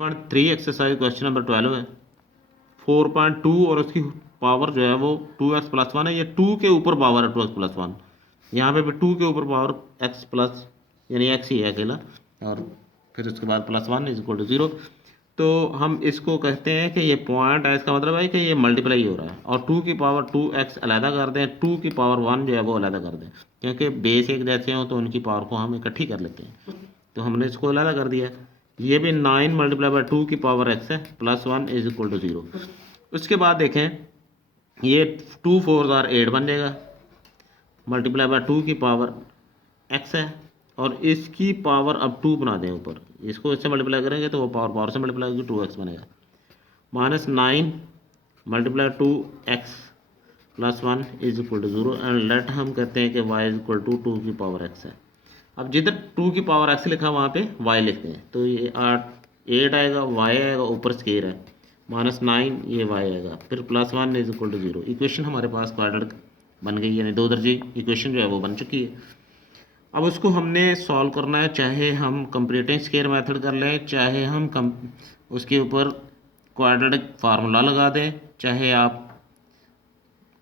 3 exercise question number 12 है। 4.2 और उसकी पावर जो है वो 2x+1 है। ये 2 के ऊपर पावर है 2x+1। यहाँ पे भी 2 के ऊपर पावर x प्लस यानी x ही है अकेला, और फिर उसके बाद +1 = 0। तो हम इसको कहते हैं कि ये पॉइंट है, इसका मतलब है कि ये मल्टीप्लाई हो रहा है। और 2 की पावर 2x अलहदा कर दें, 2 की पावर 1 जो है वो अलहदा कर दें, क्योंकि बेस एक जैसे हो तो उनकी पावर को हम इकट्ठी कर लेते हैं। तो हमने इसको अलहदा कर दिया। ये भी 9 × 2 की पावर x है, +1 = 0। उसके बाद देखें, ये 2 4 8 बन जाएगा, ×2 की पावर x है, और इसकी पावर अब 2 बना दें ऊपर। इसको इससे मल्टीप्लाई करेंगे तो वो पावर से मल्टीप्लाई होगी, 2x बनेगा। -9 × 2x +1 = 0। एंड लेट हम कहते हैं कि y = 2 की पावर x है। अब जिधर 2 की पावर x लिखा वहाँ पे y लिखते हैं। तो ये 8 आएगा, y आएगा, ऊपर स्केयर है, -9 ये y आएगा, फिर +1 = 0। इक्वेशन हमारे पास क्वाड्रेटिक बन गई, यानी 2 दर्जे इक्वेशन जो है वो बन चुकी है। अब उसको हमने सॉल्व करना है, चाहे हम कंप्लीटिंग स्केयर मेथड कर लें, चाहे हम उसके ऊपर क्वाड्रेटिक फार्मूला लगा दें, चाहे आप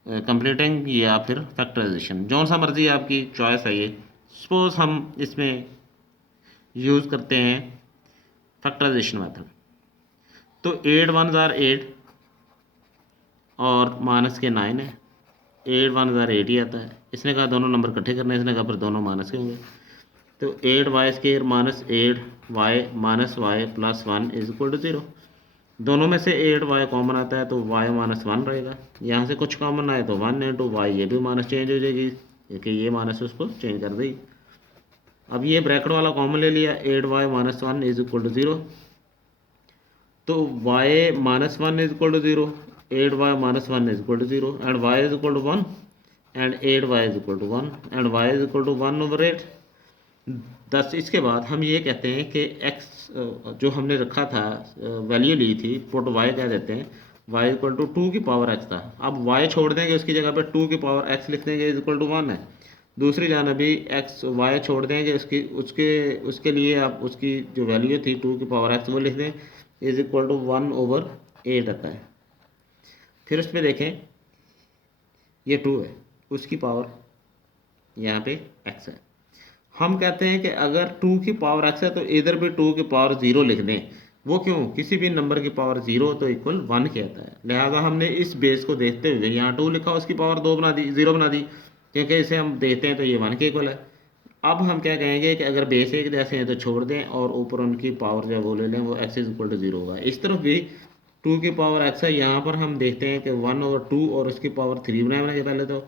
कंप्लीटिंग या फिर फैक्टराइजेशन, जौन सा मर्जी आपकी चॉइस है। ये सपोज हम इसमें यूज़ करते हैं फैक्टराइजेशन मेथड। तो 8 1 जार 8 और माइनस के 9 है, 8 1 जार 8 ही आता है। इसने कहा दोनों नंबर इकट्ठे करने, इसने कहा फिर दोनों माइनस के होंगे। तो 8y² -8y -y +1 = 0। दोनों में से 8y कॉमन आता है तो y -1 रहेगा। यहाँ से कुछ कॉमन आए तो 1 × y, ये भी माइनस चेंज हो जाएगी, क्योंकि ये माइनस उसको चेंज कर देगी। अब ये ब्रैकेट वाला कॉमन ले लिया, 8y -1 = 0। तो y -1 = 0, 8y -1 = 0, and y = 1, and 8y = 1, and y = 1/8। 10। इसके बाद हम ये कहते हैं कि x जो हमने रखा था, वैल्यू ली थी, पुट y कह देते हैं, y = 2 की पावर x था। अब y छोड़ देंगे, उसकी जगह पे 2 की पावर x लिख देंगे, = 1 है। दूसरी जानब भी x y छोड़ देंगे, उसके लिए आप उसकी जो वैल्यू थी 2 की पावर x वो लिख दें, = 1/8 आता है। फिर उसमें देखें, ये 2 है, उसकी पावर यहाँ पे x है। हम कहते हैं कि अगर 2 की पावर x है तो इधर भी 2 की पावर 0 लिख दें। वो क्यों? किसी भी नंबर की पावर 0 तो इक्वल 1 कहता है। लिहाजा हमने इस बेस को देखते हुए यहाँ 2 लिखा, उसकी पावर 2 बना दी, 0 बना दी, क्योंकि इसे हम देखते हैं तो ये 1 के इक्वल है। अब हम क्या कहेंगे कि अगर बेस एक जैसे हैं तो छोड़ दें और ऊपर उनकी पावर जो वो ले लें, वो x = 0 होगा। इस तरफ भी 2 की पावर x है, यहाँ पर हम देखते हैं कि 1/2 और उसकी पावर 3 बनाएंगे पहले। तो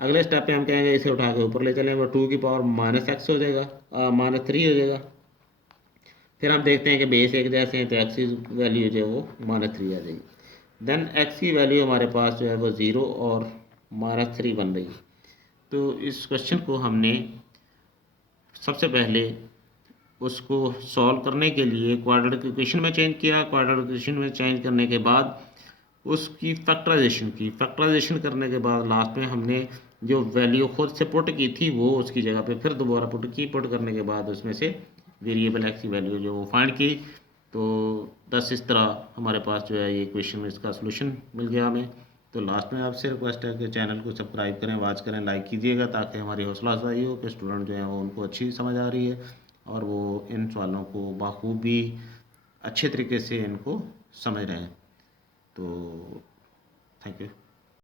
अगले स्टेप पे हम कहेंगे इसे उठा के ऊपर ले चलें, वो 2 की पावर -x हो जाएगा, -3 हो जाएगा। फिर हम देखते हैं कि बेस एक जैसे हैं तो x की वैल्यू जो है वो -3 आ जाएगी। देन x की वैल्यू हमारे पास जो है वो 0 और -3 बन रही है। तो इस क्वेश्चन को हमने सबसे पहले उसको सॉल्व करने के लिए क्वाड्रेटिक इक्वेशन में चेंज किया। क्वाड्रेटिक इक्वेशन में चेंज करने के बाद उसकी फैक्टराइजेशन करने के बाद लास्ट में हमने जो वैल्यू खुद से पुट की थी वो उसकी जगह पे फिर दोबारा पुट की। पुट करने के बाद उसमें से वेरिएबल x की वैल्यू जो वो फाइंड की। तो 10 इस तरह हमारे पास जो है ये इक्वेशन में इसका सोल्यूशन मिल गया हमें। तो लास्ट में आपसे रिक्वेस्ट है कि चैनल को सब्सक्राइब करें, वॉच करें, लाइक कीजिएगा, ताकि हमारी हौसला अफजाई हो कि स्टूडेंट जो हैं वो उनको अच्छी समझ आ रही है और वो इन सवालों को बखूबी अच्छे तरीके से इनको समझ रहे हैं। तो थैंक यू।